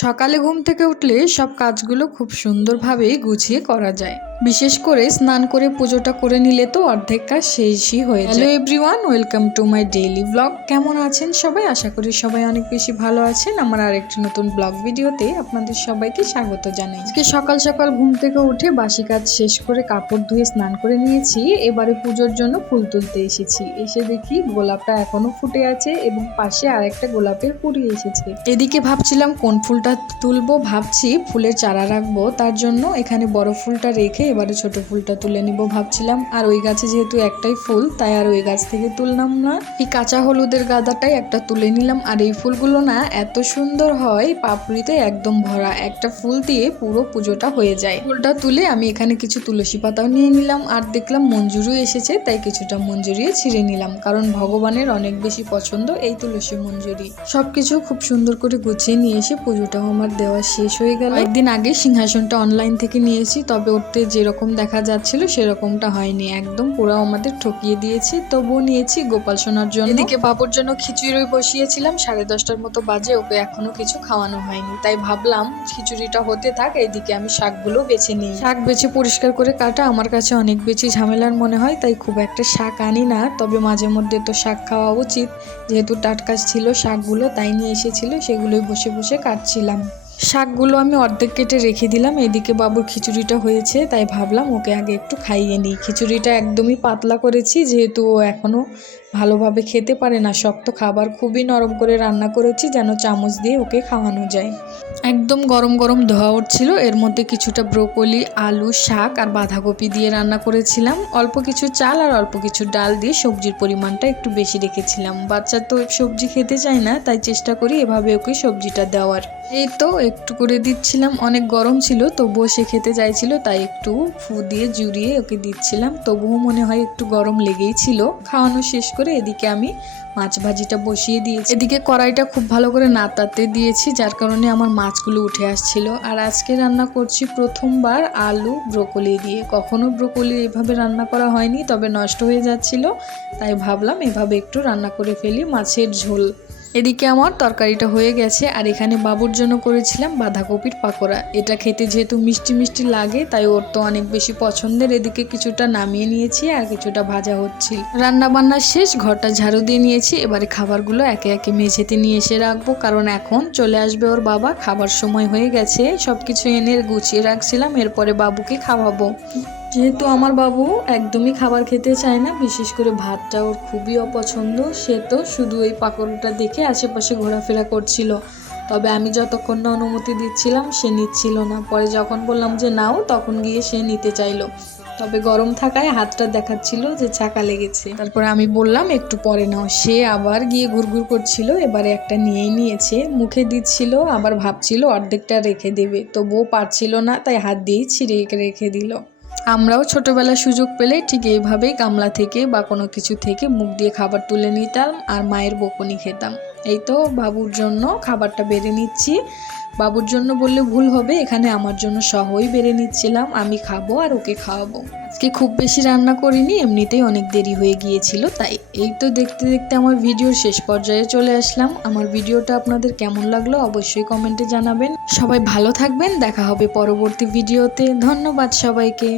সকালে ঘুম থেকে উঠলে সব কাজগুলো খুব সুন্দরভাবে গুছিয়ে করা যায়। বিশেষ করে স্নান করে পুজোটা করে নিলে তো অর্ধেক কাজ শেষই হয়ে যায়। Hello everyone, welcome to my daily blog. কেমন আছেন সবাই? আশা করি সবাই অনেক বেশি ভালো আছেন। আমার আরেকটি নতুন ব্লগ ভিডিওতে আপনাদের সবাইকে স্বাগত জানাই। আজকে সকাল সকাল ঘুম থেকে উঠে বাসি কাজ শেষ করে কাপড় ধুয়ে স্নান করে নিয়েছি। এবারে পুজোর জন্য ফুল তুলতে এসেছি। এসে দেখি গোলাপটা এখনো ফুটে আছে এবং পাশে আরেকটা গোলাপের কুড়ি এসেছে। এদিকে ভাবছিলাম কোন ফুলটা তুলবো, ভাবছি ফুলের চারা রাখবো, তার জন্য এখানে বড় ফুলটা রেখে এবারে ছোট ফুলটা তুলে নিব ভাবছিলাম। আর ওই গাছে যেহেতু একটাই ফুল তাই আর ওই গাছ থেকে তুললাম না, এই কাঁচা হলুদের গাদাটাই একটা তুলে নিলাম। আর এই ফুলগুলো না এত সুন্দর হয়, পাপড়িতে একদম ভরা, একটা ফুল দিয়ে পুরো পুজোটা হয়ে যায়। ফুলটা তুলে আমি এখানে কিছু তুলসী পাতাও নিয়ে নিলাম। আর দেখলাম মঞ্জুরি এসেছে তাই কিছুটা মঞ্জুরিও ছিঁড়ে নিলাম, কারণ ভগবানের অনেক বেশি পছন্দ এই তুলসী মঞ্জুরি। সবকিছু খুব সুন্দর করে গুছিয়ে নিয়ে এসে পুজোটাও আমার দেওয়া শেষ হয়ে গেল। একদিন আগে সিংহাসনটা অনলাইন থেকে নিয়েছি, তবে ওতে যেরকম দেখা যাচ্ছিল সেরকমটা হয়নি, একদম পুরো আমাদের ঠকিয়ে দিয়েছি। তবুও নিয়েছি গোপাল সোনার জন্য। এদিকে বাবুর জন্য খিচুড়ি বসিয়েছিলাম, 10:30টার মতো বাজে, ওকে এখনো কিছু খাওয়ানো হয়নি, তাই ভাবলাম খিচুড়িটা হতে থাক, এইদিকে আমি শাকগুলো বেছে নিই। শাক বেছে পরিষ্কার করে কাটা আমার কাছে অনেক বেশি ঝামেলার মনে হয়, তাই খুব একটা শাক আনি না। তবে মাঝে মধ্যে তো শাক খাওয়া উচিত, যেহেতু টাটকা ছিল শাকগুলো তাই নিয়ে এসেছিল, সেগুলোই বসে বসে কাটছিলাম। শাকগুলো আমি অর্ধেক কেটে রেখে দিলাম। এদিকে বাবুর খিচুড়িটা হয়েছে তাই ভাবলাম ওকে আগে একটু খাইয়ে নিই। খিচুড়িটা একদমই পাতলা করেছি, যেহেতু ও এখনও ভালোভাবে খেতে পারে না, শক্ত খাবার খুবই নরম করে রান্না করেছি যেন চামচ দিয়ে ওকে খাওয়ানো যায়। একদম গরম গরম ধোয়া উঠছিল, এর মধ্যে কিছুটা ব্রোকলি, আলু, শাক আর বাঁধাকপি দিয়ে রান্না করেছিলাম। অল্প কিছু চাল আর অল্প কিছু ডাল দিয়ে সবজির পরিমাণটা একটু বেশি রেখেছিলাম। বাচ্চা তো সবজি খেতে চায় না, তাই চেষ্টা করি এভাবে ওকে সবজিটা দেওয়ার। এই তো একটু করে দিচ্ছিলাম, অনেক গরম ছিল তবুও সে খেতে চাইছিল, তাই একটু ফু দিয়ে জুড়িয়ে ওকে দিচ্ছিলাম। তবুও মনে হয় একটু গরম লেগেই ছিল। খাওয়ানো শেষ করে এদিকে আমি মাছ ভাজিটা বসিয়ে দিয়েছি। এদিকে কড়াইটা খুব ভালো করে নাড়তে দিয়েছি, যার কারণে আমার মাছগুলো উঠে আসছিল। আর আজকে রান্না করছি প্রথমবার আলু ব্রোকলি দিয়ে। কখনো ব্রোকলি এভাবে রান্না করা হয়নি, তবে নষ্ট হয়ে যাচ্ছিল, তাই ভাবলাম এভাবে একটু রান্না করে ফেলি, মাছের ঝোল। এদিকে আমার তরকারিটা হয়ে গেছে। আর এখানে বাবুর জন্য করেছিলাম বাঁধাকপির পাকোড়া। এটা খেতে যেহেতু মিষ্টি মিষ্টি লাগে তাই ওর তো অনেক বেশি পছন্দের। এদিকে কিছুটা নামিয়ে নিয়েছি আর কিছুটা ভাজা হচ্ছিল। রান্না বান্না শেষ, ঘরটা ঝাড়ু দিয়ে নিয়েছি। এবারে খাবারগুলো একে একে মেঝেতে নিয়ে এসে রাখবো, কারণ এখন চলে আসবে ওর বাবা, খাবার সময় হয়ে গেছে। সবকিছু এনে গুছিয়ে রাখছিলাম, এরপরে বাবুকে খাওয়াবো। যেহেতু আমার বাবু একদমই খাবার খেতে চায় না, বিশেষ করে ভাতটা ওর খুবই অপছন্দ, সে তো শুধু এই পাকোড়াটা দেখে আশেপাশে ঘোরাফেরা করছিল। তবে আমি যতক্ষণ না অনুমতি দিচ্ছিলাম সে নিচ্ছিল না। পরে যখন বললাম যে নাও, তখন গিয়ে সে নিতে চাইলো, তবে গরম থাকায় হাতটা দেখাচ্ছিল যে ছাকা লেগেছে। তারপরে আমি বললাম একটু পরে নাও, সে আবার গিয়ে ঘুরঘুর করছিল। এবারে একটা নিয়েই নিয়েছে, মুখে দিচ্ছিল, আবার ভাবছিল অর্ধেকটা রেখে দেবে, তবুও পারছিল না, তাই হাত দিয়েই ছিঁড়ে রেখে দিল। আমরাও ছোটবেলায় সুযোগ পেলে ঠিক এইভাবেই গামলা থেকে বা কোনো কিছু থেকে মুখ দিয়ে খাবার তুলে নিতাম আর মায়ের বকুনি খেতাম। এই তো বাবুর জন্য খাবারটা বেড়ে নিচ্ছি। বাবুর জন্য বললে ভুল হবে, এখানে আমার জন্য সহই বেড়ে নিচ্ছিলাম, আমি খাবো আর ওকে খাওয়াবো। আজকে খুব বেশি রান্না করিনি, এমনিতেই অনেক দেরি হয়ে গিয়েছিল তাই। এই তো দেখতে দেখতে আমার ভিডিওর শেষ পর্যায়ে চলে আসলাম। আমার ভিডিওটা আপনাদের কেমন লাগলো অবশ্যই কমেন্টে জানাবেন। সবাই ভালো থাকবেন, দেখা হবে পরবর্তী ভিডিওতে। ধন্যবাদ সবাইকে।